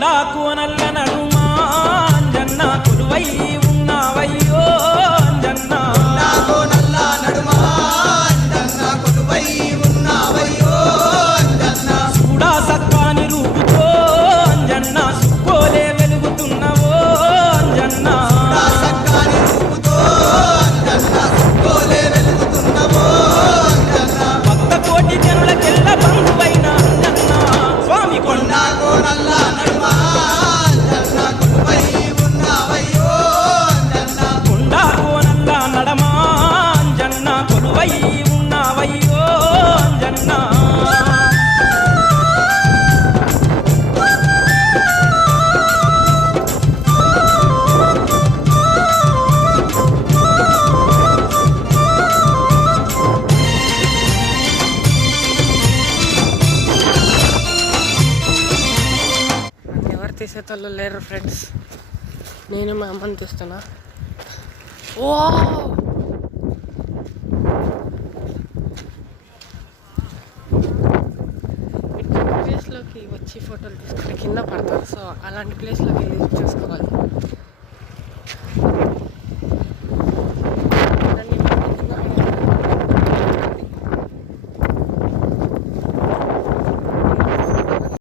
కొండా కోనల్ల నడుమా అంజన్న కొలువై ఉన్నావయ్యో అంజన్న కొండా కోనల్ల నడుమా అంజన్న కొలువై ఉన్నావయ్యో అంజన్న చూడా సక్కాని రూపుతో అంజన్న సుక్కోలే వెలుగుతున్నవో అంజన్న చూడా సక్కాని రూపుతో అంజన్న సుక్కోలే వెలుగుతున్నవో అంజన్న భక్త కోటి జనులకెల్ల బంధువైన అంజన్న స్వామి కొండా కోనల్ల నడుమా అంజన్న కొలువై ఉన్నావయ్యో అంజన్న కొండా కోనల్ల నడమా అంజన్న కొలువై ఉన్నావయ్యో అంజన్న ఎవరు తీసేతోళ్ళు లేరు ఫ్రెండ్స్, నేను మా అమ్మని తీస్తున్నా. ఓ ఇట్లాంటి ప్లేస్లోకి వచ్చి ఫోటోలు తీసుకుంటే కింద పడతారు, సో అలాంటి ప్లేస్లోకి వెళ్ళి చూసుకోవాలి.